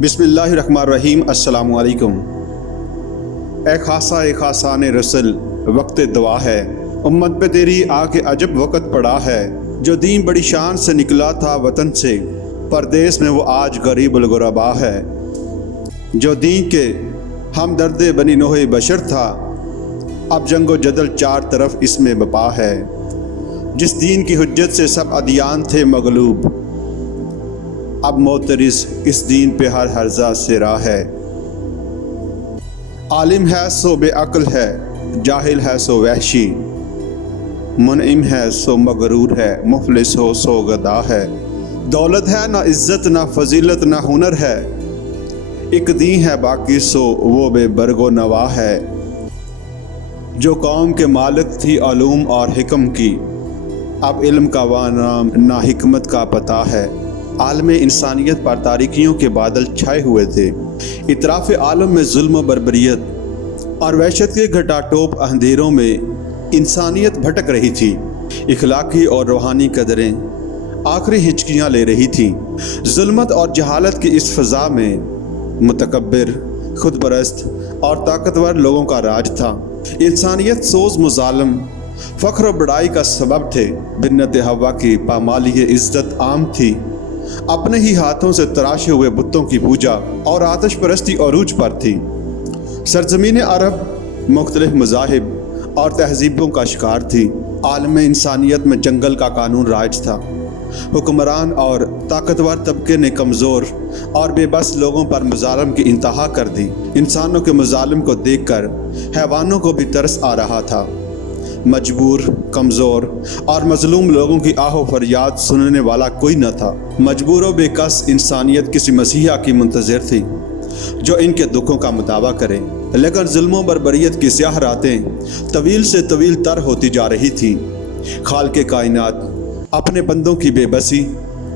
बिस्मिल्लाहिर्रहमानिर्रहीम। अस्सलामु अलैकुम। ए खासान रसल वक्त दुआ है, उम्मत पे तेरी आके अजब वक़्त पड़ा है। जो दीन बड़ी शान से निकला था वतन से, परदेस में वो आज गरीबुल गुरबा है। जो दीन के हम दर्द बनी नोहे बशर था, अब जंगो जदल चार तरफ इसमें बपा है। जिस दीन की हुज्जत से सब अदियान थे मगलूब, अब मोतरिस इस दीन पे हर हर्जा से राह है। आलिम है सो बेअक्ल है, जाहिल है सो वहशी, मुनइम है सो मगरूर है, मुफलिस हो सो गदा है। दौलत है ना इज्जत ना फजीलत ना हुनर है, एक दीन है बाकी सो वो बेबरगो नवा है। जो कौम के मालिक थी अलूम और हिकम की, अब इल्म का वा नाम ना हिकमत का पता है। आलम इंसानियत पर तारीकियों के बादल छाए हुए थे। इतराफ़ आलम में जुल्म बर्बरियत और वहशत के घटाटोप अंधेरों में इंसानियत भटक रही थी। इखलाकी और रूहानी कदरें आखिरी हिचकियाँ ले रही थीं। जुल्मत और जहालत की इस फ़ज़ा में मुतकब्बिर, खुद परस्त और ताकतवर लोगों का राज था। इंसानियत सोज मुजालम फ़ख्र और बड़ाई का सबब थे। बिन्नत हवा की पामाली इज़्ज़त आम थी। अपने ही हाथों से तराशे हुए बुतों की पूजा और आतिश परस्ती अरूज पर थी। सरजमीन अरब मुख्तलिफ मज़ाहिब और तहजीबों का शिकार थी। आलम इंसानियत में जंगल का कानून राज था। हुक्मरान और ताकतवर तबके ने कमज़ोर और बेबस लोगों पर मुजालम की इंतहा कर दी। इंसानों के मुजालिम को देखकर हैवानों को भी तरस आ रहा था। मजबूर, कमज़ोर और मजलूम लोगों की आहो फरियाद सुनने वाला कोई न था। मजबूर व बेकस इंसानियत किसी मसीहा की मुंतज़िर थी जो इनके दुखों का मुताबा करे। लेकिन जुल्म बर्बरियत की स्याह रातें तवील से तवील तर होती जा रही थीं। खालिक़ कायनात अपने बंदों की बेबसी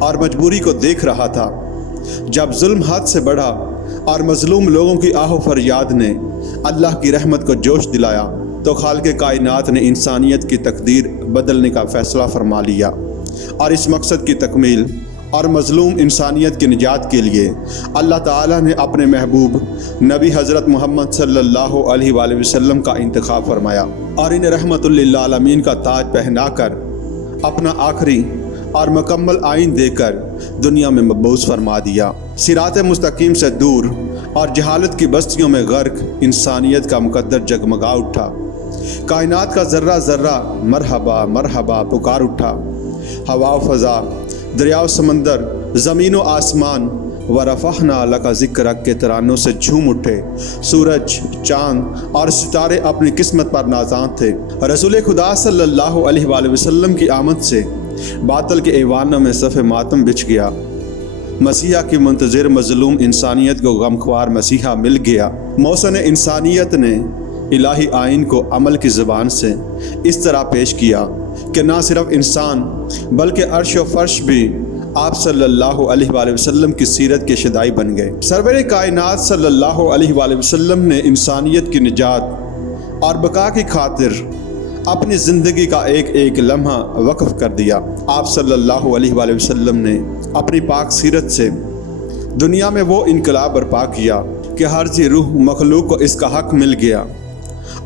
और मजबूरी को देख रहा था। जब जुल्म हद से बढ़ा और मजलूम लोगों की आहो फरियाद ने अल्लाह की रहमत को जोश दिलाया, तो खालिक़ कायनात ने इंसानियत की तकदीर बदलने का फ़ैसला फरमा लिया और इस मकसद की तकमील और मज़लूम इंसानियत की निजात के लिए अल्लाह ताला ने अपने महबूब नबी हज़रत मोहम्मद सल्लल्लाहु अलैहि वसल्लम का इंतखाब फरमाया और इन्हें रहमतुल लिल आलमीन का ताज पहनाकर अपना आखिरी और मुकम्मल आइन देकर दुनिया में मबूस फरमा दिया। सिरात मुस्तकीम से दूर और जहालत की बस्तियों में गर्क इंसानियत का मुकद्दर जगमगा उठा। कायनात का ज़र्रा ज़र्रा मरहबा मरहबा पुकार उठा। हवा फ़ज़ा, दरिया समंदर, ज़मीन व आसमान व रफ़अना लका ज़िक्रक के तरानों से झूम उठे। सूरज, चाँद और सितारे अपनी किस्मत पर नाज़ां थे। रसूल खुदा सल्लल्लाहु अलैहि वसल्लम की आमद से बातल के ऐवानों में सफ़े मातम बिछ गया। मसीहा की मुंतज़िर मज़लूम इंसानियत को गमख्वार मसीहा मिल गया। मौसन इंसानियत ने इलाही आइन को अमल की ज़बान से इस तरह पेश किया कि ना सिर्फ इंसान बल्कि अर्श व फर्श भी आप सल्लल्लाहु अलैहि वसल्लम की सीरत के शदाई बन गए। सरवर कायनात सल्लल्लाहु अलैहि वसल्लम ने इंसानियत की निजात और बका की खातिर अपनी ज़िंदगी का एक एक लम्हा वक्फ कर दिया। आप सल्लल्लाहु अलैहि वसल्लम ने अपनी पाक सीरत से दुनिया में वो इनकलाब बर्पा किया कि हर जी रूह मखलूक को इसका हक मिल गया।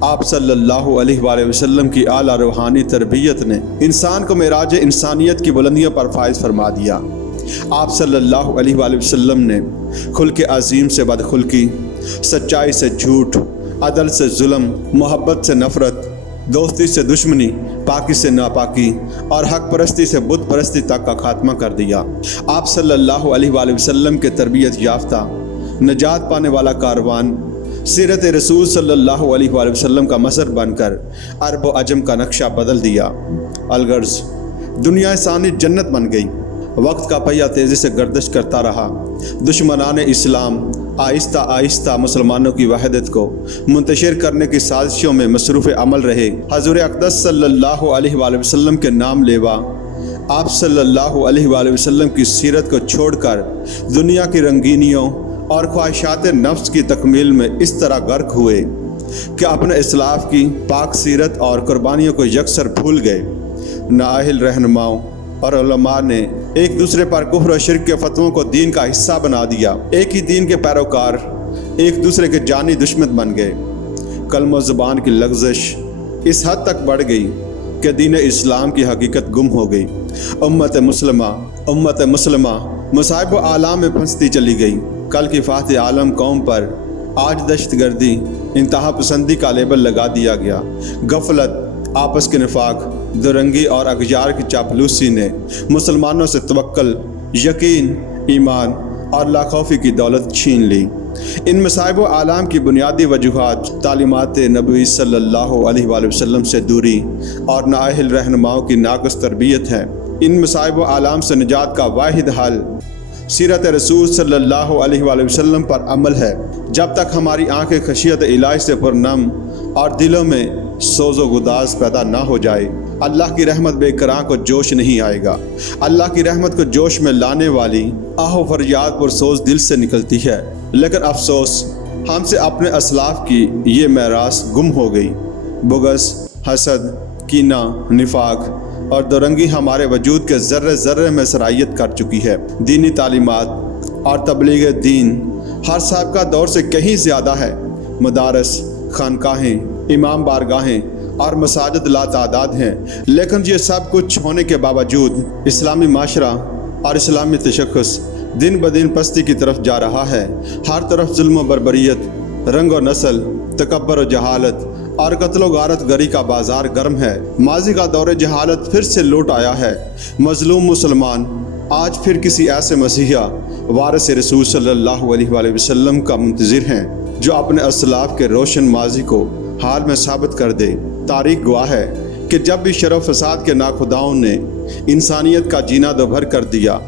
आप सल्लल्लाहु अलैहि वसल्लम की आला रूहानी तरबियत ने इंसान को मेराज इंसानियत की बुलंदियों पर फाइज फरमा दिया। आप सल्लल्लाहु अलैहि वसल्लम ने खुल्क़ अज़ीम से बदखुल्की, सच्चाई से झूठ, अदल से जुल्म, मोहब्बत से नफ़रत, दोस्ती से दुश्मनी, पाकी से नापाकी और हक परस्ती से बुत परस्ती तक का खात्मा कर दिया। आप सल्लल्लाहु अलैहि वसल्लम के तरबियत याफ्ता नजात पाने वाला कारवान सीरत रसूल सल्लल्लाहु अलैहि वसल्लम का मसर बनकर अरब व अजम का नक्शा बदल दिया। अलगर्ज दुनिया सानी जन्नत बन गई। वक्त का पहिया तेज़ी से गर्दिश करता रहा। दुश्मनान इस्लाम आहिस्ता आहिस्ता मुसलमानों की वहदत को मुंतशिर करने की साजिशों में मसरूफ़ अमल रहे। हज़ूर अक़दस सल्लल्लाहु अलैहि वसल्लम के नाम लेवा आप सल्लल्लाहु अलैहि वसल्लम की सीरत को छोड़कर दुनिया की रंगीनियों और ख्वाहिशात नफ्स की तकमील में इस तरह गर्क हुए कि अपने इस्लाफ की पाक सीरत और कुर्बानियों को यकसर भूल गए। नाअहिल रहनुमाओं और उलमा ने ایک دوسرے پر کفر و شرک کے فتووں کو دین کا حصہ بنا دیا، ایک ہی دین کے پیروکار ایک دوسرے کے جانی دشمن بن گئے۔ کلم و زبان کی لغزش اس حد تک بڑھ گئی کہ دین اسلام کی حقیقت گم ہو گئی۔ امت مسلمہ مصائب و آلام میں پھنستی چلی گئی۔ کل کی فاتح عالم قوم پر آج دہشت گردی، انتہا پسندی کا لیبل لگا دیا گیا۔ غفلت، آپس کے نفاق، درنگی اور اغیار کی چاپلوسی نے مسلمانوں سے توکل، یقین، ایمان اور لاخوفی کی دولت چھین لی۔ ان مصائب و آلام کی بنیادی وجوہات تعلیمات نبوی صلی اللہ علیہ وآلہ وسلم سے دوری اور نااہل رہنماؤں کی ناقص تربیت ہے۔ ان مصائب و آلام سے نجات کا واحد حل سیرت رسول صلی اللہ علیہ وآلہ وسلم پر عمل ہے۔ جب تک ہماری آنکھیں خشیت الہی سے پرنم اور دلوں میں سوز و گداز پیدا نہ ہو جائے، اللہ کی رحمت بے قرار کو جوش نہیں آئے گا۔ اللہ کی رحمت کو جوش میں لانے والی آہ و فریاد پرسوز دل سے نکلتی ہے، لیکن افسوس ہم سے اپنے اسلاف کی یہ میراث گم ہو گئی۔ بغض، حسد، کینہ، نفاق اور درنگی ہمارے وجود کے ذرے ذرے میں سرایت کر چکی ہے۔ دینی تعلیمات اور تبلیغ دین ہر سابقہ دور سے کہیں زیادہ ہے۔ مدارس، خانقاہیں، امام بارگاہیں اور مساجد لا تعداد ہیں، لیکن یہ سب کچھ ہونے کے باوجود اسلامی معاشرہ اور اسلامی تشخص دن بدن پستی کی طرف جا رہا ہے۔ ہر طرف ظلم و بربریت، رنگ و نسل، تکبر و جہالت اور قتل و غارت گری کا بازار گرم ہے۔ ماضی کا دور جہالت پھر سے لوٹ آیا ہے۔ مظلوم مسلمان آج پھر کسی ایسے مسیحا وارث رسول صلی اللہ علیہ وآلہ وسلم کا منتظر ہیں جو اپنے اسلاف کے روشن ماضی کو حال میں ثابت کر دے۔ تاریخ گواہ ہے کہ جب بھی شر و فساد کے ناخداؤں نے انسانیت کا جینا دوبھر کر دیا،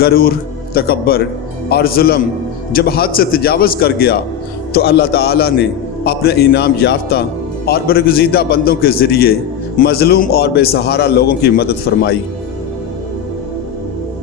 غرور، تکبر اور ظلم جب حد سے تجاوز کر گیا، تو اللہ تعالیٰ نے اپنے انعام یافتہ اور برگزیدہ بندوں کے ذریعے مظلوم اور بے سہارا لوگوں کی مدد فرمائی۔